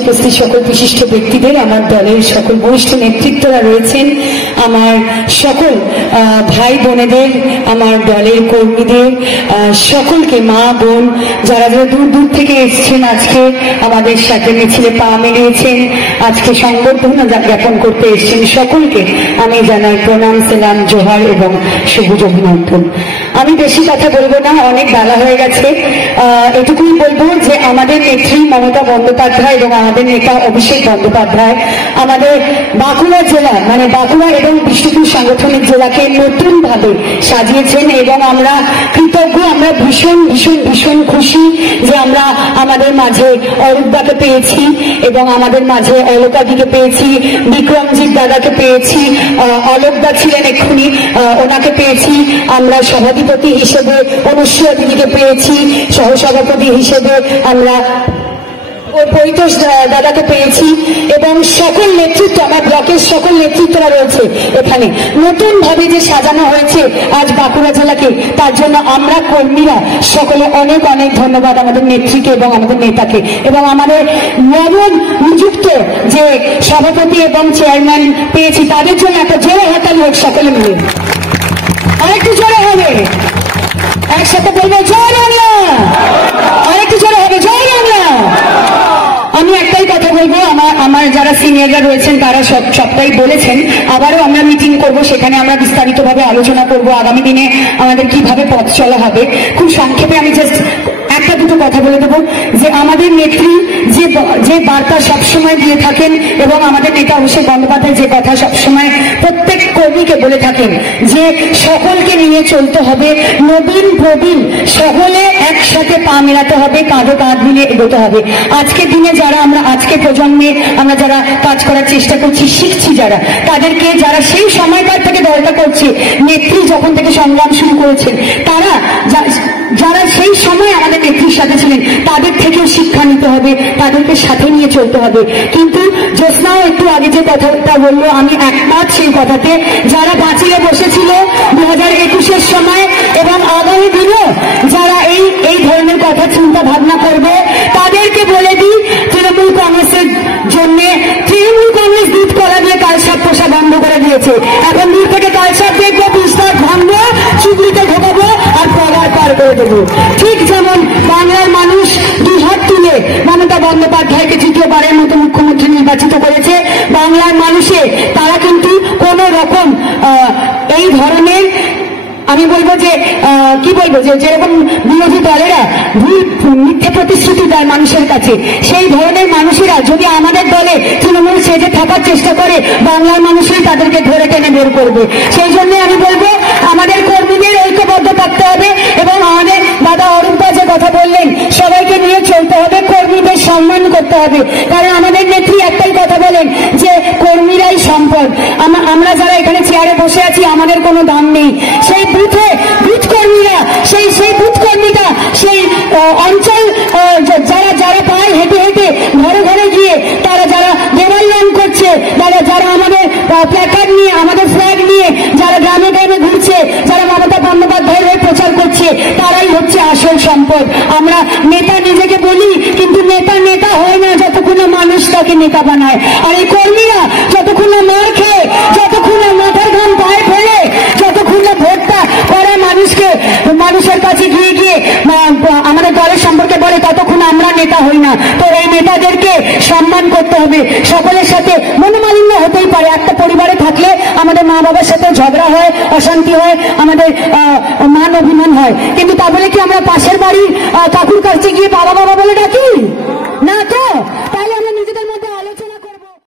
উপস্থিত সকল বিশিষ্ট ব্যক্তিদের, আমার দলের সকল বরিষ্ঠ নেতৃত্বরা রয়েছেন, আমার সকল ভাই বোনেদের, আমার দলের কর্মীদের, সকলকে, মা বোন যারা যারা দূর দূর থেকে এসছেন, আজকে আমাদের সাথে মিছিলে পা মিলিয়েছেন, আজকে সংবর্ধনা জ্ঞাপন করতে এসছেন, সকলকে আমি জানাই প্রণাম, সালাম, জোহার এবং সবুজ অভিনন্দন। আমি বেশি কথা বলবো না, অনেক বেলা হয়ে গেছে। এটুকুই বলবো যে আমাদের নেত্রী মমতা বন্দ্যোপাধ্যায় এবং আমাদের নেতা অভিষেক বন্দ্যোপাধ্যায় আমাদের বাঁকুড়া জেলা, মানে বাঁকুড়া এবং বিষ্ণুপুর সাংগঠনিক জেলাকে নতুন ভাবে সাজিয়েছেন এবং আমরা কৃতজ্ঞ। আমরা ভীষণ ভীষণ ভীষণ খুশি যে আমরা আমাদের মাঝে অরূপদাকে পেয়েছি এবং আমাদের মাঝে অলকাদিকে পেয়েছি, বিক্রমজিৎ দাদাকে পেয়েছি, অলোকদা ছিলেন এক্ষুনি, ওনাকে পেয়েছি। আমরা সভাধিপতি হিসেবে অনুষ্ঠিত দিদিকে পেয়েছি, সহসভাপতি হিসেবে আমরা পরিতোষ দাদাকে পেয়েছি এবং সকল নেতৃত্ব, আমার ব্লকের সকল নেতৃত্বরা রয়েছে এখানে। নতুন ভাবে যে সাজানো হয়েছে আজ বাঁকুড়া জেলাকে, তার জন্য আমরা কর্মীরা সকলে অনেক অনেক ধন্যবাদ আমাদের নেত্রীকে এবং আমাদের নেতাকে এবং আমাদের নবম নিযুক্ত যে সভাপতি এবং চেয়ারম্যান পেয়েছি তাদের জন্য একটা জোরে হাতালি হোক সকলে মিলে। আরেকটু জোরে হবে, একসাথে বলবো জয় বাংলা, আরেকটু জোরে হবে জয় বাংলা। আমি একটাই কথা বলবো, আমার যারা সিনিয়ররা রয়েছেন তারা সবটাই বলেছেন, আবারও আমরা মিটিং করব, সেখানে আমরা বিস্তারিতভাবে আলোচনা করব আগামী দিনে আমাদের কিভাবে পথ চলা হবে। খুব সংক্ষেপে আমি জাস্ট একটা দুটো কথা বলে দেবো যে আমাদের নেত্রী যে বার্তা সবসময় দিয়ে থাকেন এবং আমাদের নেতা অভিষেক বন্দ্যোপাধ্যায় যে কথা সবসময় প্রত্যেক কর্মীকে বলে থাকেন যে সকলকে নিয়ে চলতে হবে, নবীন প্রবীণ সকলে একসাথে পা মেলাতে হবে, কাঁধে কাঁধ মিলিয়ে এগোতে হবে। আজকের দিনে যারা আমরা, আজকে প্রজন্মে আমরা যারা কাজ করার চেষ্টা করছি, শিখছি যারা, তাদেরকে যারা সেই সময়কার থেকে দলটা করছে, নেত্রী যখন থেকে সংগ্রাম শুরু করেছেন, তারা যারা সেই সময় আমাদের নেত্রীর সাথে ছিলেন, তাদের থেকেও শিক্ষা নিতে হবে, তাদেরকে সাথে নিয়ে চলতে হবে। কিন্তু জ্যোৎস্নাও একটু আগে যে কথাটা বললো, আমি একমত সেই কথাতে। যারা বাঁচিয়ে বসেছিল 2021-এর সময় এবং আগামী দিনেও যারা এই ধরনের কথা চিন্তা ভাবনা করবে, তাদেরকে বলে দিই তৃণমূল কংগ্রেসের জন্য, তৃণমূল কংগ্রেস দুধ কলা দিয়ে কালসাপ পোষা বন্ধ করে দিয়েছে। এখন দূর থেকে কালসাপ দেখবো, বিস্তার ভাঙবো, চুগলিতে ঢোকাবো আর পগার পার করে দেবো। ঠিক যেমন বাংলার মানুষ দুহাত তুলে মমতা বন্দ্যোপাধ্যায়কে তৃতীয়বারের মতো মুখ্যমন্ত্রী নির্বাচিত করেছে, বাংলার মানুষে তারা কিন্তু কোন রকম এই ধরনের, আমি বলবো যে কি বলবো, যে যেরকম বিরোধী দলেরা মিথ্যে প্রতিশ্রুতি দেয় মানুষের কাছে, সেই ধরনের মানুষেরা যদি আমাদের দলে তৃণমূল সেজে থাকার চেষ্টা করে, বাংলার মানুষই তাদেরকে ধরে টেনে বের করবে। সেই জন্য আমি বলবো আমাদের কর্মীদের ঐক্যবদ্ধ থাকতে হবে এবং আমাদের দাদা অরূপদা যে কথা বললেন, সবাইকে নিয়ে চলতে হবে, কর্মীদের সম্মান করতে হবে। কারণ আমাদের নেত্রী একটাই কথা বলেন যে কর্মীরাই সম্পদ। আমরা যারা এখানে চেয়ারে বসে আছি আমাদের কোনো দাম নেই, সেই বুথে বুথ কর্মীরা, সেই বুথ কর্মীরা, সেই অঞ্চল যারা পায় হেঁটে হেঁটে ঘরে ঘরে গিয়ে তারা যারা দেওয়াল রং করছে, যারা আমাদের প্ল্যাকার্ড নিয়ে, আমাদের ফ্ল্যাগ নিয়ে যারা গ্রামে গ্রামে ঘুরছে, যারা মমতা বন্দ্যোপাধ্যায়ের হয়ে প্রচার করছে, তারাই হচ্ছে আসল সম্পদ। আমরা নেতা নিজেকে বলি, কিন্তু নেতা হয় না যতক্ষণ না মানুষ তাকে নেতা বানায়। আর এই কর্মীরা যতক্ষণ না মার খেয়ে, যতক্ষণ না মাথার ঘাম পায়ে ফেলে, যতক্ষণ না ভোটটা করে মানুষের কাছে গিয়ে আমাদের দলের সম্পর্কে বলে, ততক্ষণ আমরা নেতা হই না। তো এই নেতাদেরকে সম্মান করতে হবে। সকলের সাথে মনোমালিন্য হতেই পারে, একটা পরিবারে থাকলে আমাদের মা বাবার সাথে ঝগড়া হয়, অশান্তি হয়, আমাদের মান অভিমান হয়, কিন্তু তা বলে কি আমরা পাশের বাড়ির কাকুর কাছে গিয়ে বাবা বলে ডাকি না? তো তাহলে আমরা